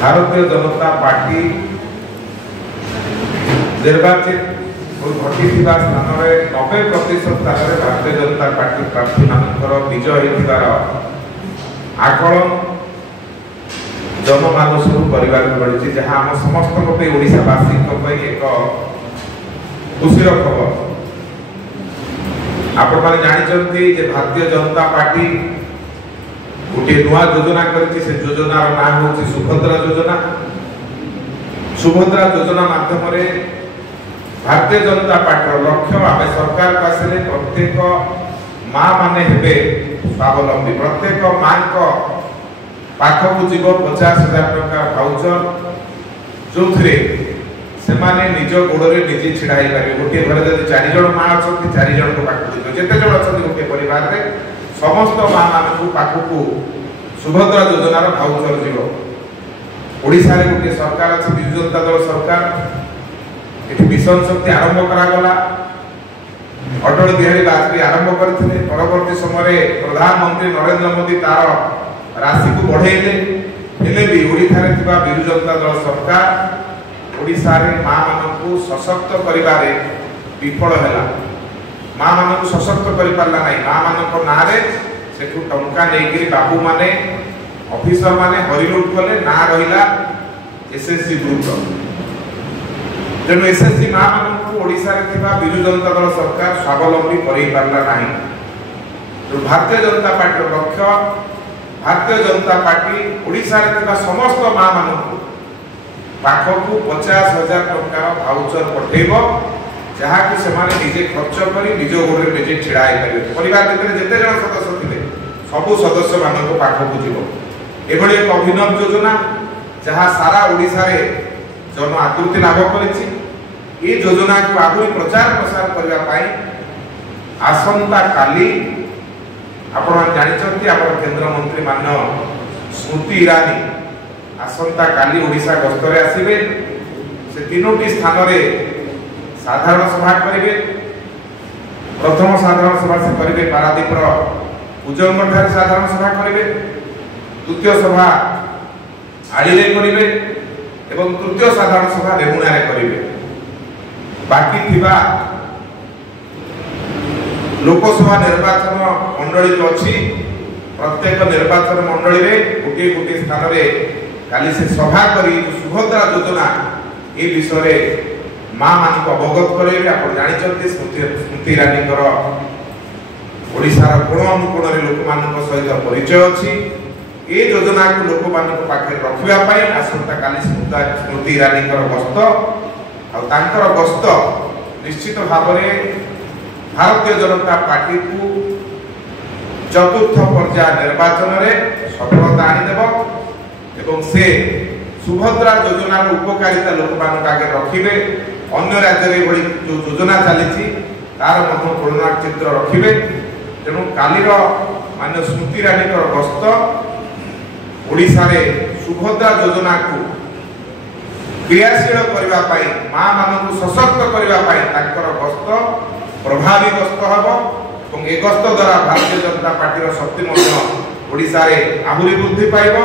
Bharatiya Janata party निर्वाचित घटी स्थान में 90% स्थान में भारतीय जनता पार्टी प्रार्थी मानकर विजय होइथिबार आकलन जनमानस मिली जहाँ आम समस्त ओडिशावासी एक खुशी खबर। आपण मैंने जानते जे भारतीय जनता पार्टी गोटे नुआ योजना करछि से योजनार नाम होछि सुभद्रा योजना। सुभद्रा योजना माध्यम भारतीय जनता पार्टी लक्ष्य आम सरकार पास प्रत्येक माँ माने हेबे स्वावलंबी। प्रत्येक माँ को पाखक जीव 50,000 टका भाउचर जो से माने निज गोड़े निजे छिड़ा हो पारे। गोटे घर जब 4 जन माँ अच्छा 4 जन को पाखक जीव जिते जन अच्छा गोटे परिवार में समस्त माँ मान पाखक सुभद्रा योजनार भाउचर जीव। ओडिशा रे गोटे सरकार अच्छी विजु जनता दल सरकार ये मिशन शक्ति आरंभ करागला। अटल बिहारी वाजपेयी आरंभ करथिले। परवर्ती समय प्रधानमंत्री नरेंद्र मोदी तार राशि को बढ़ेले हेले भी ओडिशा रे थिबा विजु जनता दल सरकार ओडिशा रे मां मानकु सशक्त करिबारे विफल हैला। मां मानकु सशक्त करि पारला नै। मां मानक नारे सेठु टंका नेगिरी बाबू माने ऑफिसर माने हरिलुट कले ना रहिला एसएससी ग्रुप। तेणु एसएससी माँ मानक ओडिशा रे थिबा विजु जनता दल सरकार स्वावलंबी करि पारला नाही। तो भारतीय जनता पार्टी लक्ष्य भारतीय जनता पार्टी ओडिशा रे थिबा समस्त माँ मानक पाखकु 50,000 टंकार भाउचर पठेइबो जहा कि सेमाने निजे खर्च करी निज गोरे निजे छिड़ा हे परिबे। परिवार भितर जते जन सदस्य थिले सबु सदस्य मानक पाखकु जीवो। एभली एक अभिनव योजना जहा सारा ओडिशा रे जन आकृति लाभ करिछि। ये योजना को आगु प्रचार प्रसार करबा पाई आसंता काली आपण जानिछंती आपण केंद्र मंत्री मान्य स्मृति ईरानी आसंता काली ओडिशा गस्तरे आसीबे। से तीनोटी स्थान रे साधारण सभा करिवे। प्रथम साधारण सभा से करिवे पारादीप रो उजंग ठारे साधारण सभा करिवे। द्वितीय सभा आड़ीरे करिवे एवं तृतीय साधारण सभा रेमुना रे करिवे। बाकी थिबा लोकसभा निर्वाचन मंडली जो अच्छी प्रत्येक निर्वाचन मंडली रे गोटे गोटे स्थान रे काली से सभा करी सुभद्रा योजना ए विषय रे मां मान को अवगत करेबे। आपण जानिचंती स्मृति ईरानी कर ओडिसा रा कोण अनुकोण रे लोक मान को सहित परिचय अछि। ए योजना को लोक मान को पाखे रखिबा पई आसंता काली स्मृति ईरानी कर गस्त आ तांकर गस्त निश्चित भाव रे भारतीय जनता पार्टी को चतुर्थ पर्याय निर्वाचन रे सफलता आनी देबो एवं से सुभद्रा योजनार उपकारिता लोक मान आगे रखिबे। अन्य राज्य रे बड़ी जो योजना चली तार मध्य तुलना चित्र रखिबे। तेणु कालीर मान्य स्मृति ईरानी कर गस्त ओडिशा रे सुभद्रा योजना को क्रियाशील करबा पाई मां मानकु सशक्त करबा पाई ताकर गस्त प्रभावी गस्त हबो एवं ए गस्त द्वारा भारतीय जनता पार्टी रो शक्ति मध्य ओडिशा रे आहुरी वृद्धि पाइबो।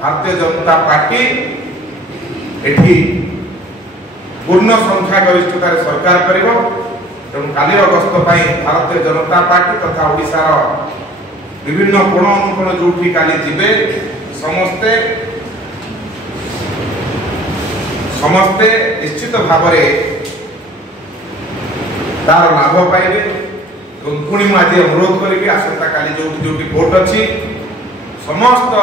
भारतीय जनता पार्टी एठी पूर्ण संख्या गरिष्ठता रे सरकार करिबो। तेणु कालीर गस्त पाई भारतीय जनता पार्टी तथा ओडिशा रो विभिन्न कोण अनुकोण जोठी काली जिबे समस्ते निश्चित भाव तार लाभ पाइबे। पुणी मुझे अनुरोध करी आसंता काली जो भोट अच्छी समस्त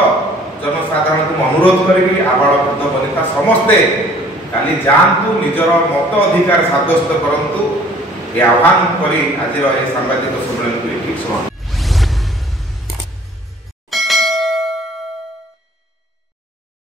जनसाधारण को अनुरोध करी आबाल वृद्ध वनिता समस्ते काली जातु निजर मत अधिकार साब्यस्त करंतु ये आह्वान करी आज सांबादिक सम्मेलन को ठीक समय